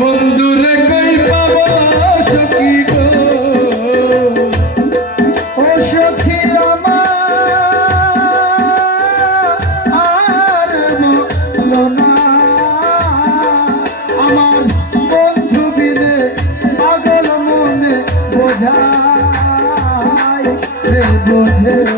বন্ধুরে কই পাবো সখী গো। ও সখী আমার, আর মলো না। আমার বন্ধু বিরে পাগল মনে বোঝায় রে বোঝে।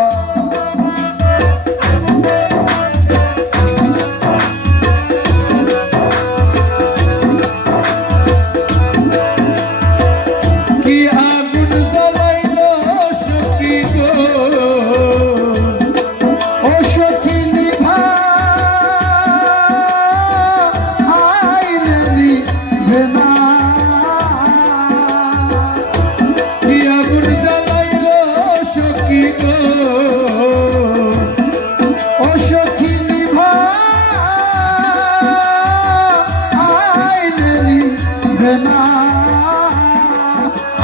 নিভে না।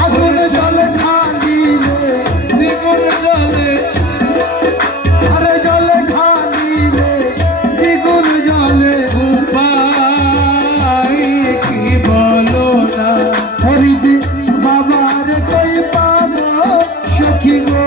আগুন জলে ঠান্ডিলে দ্বিগুণ জলে। আরে জলে ঠান্ডিলে দ্বিগুণ জলে উপায় কি বলো না? হরিদি বাবার কই পাবো সখী গো?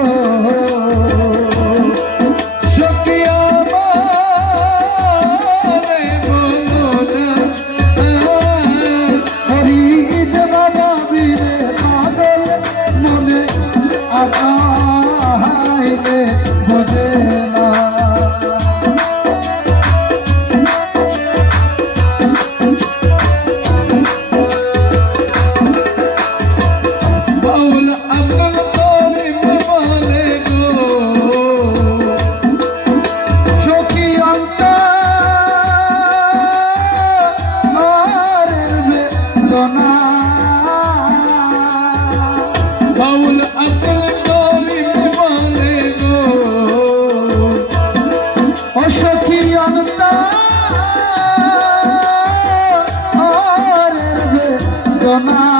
我们。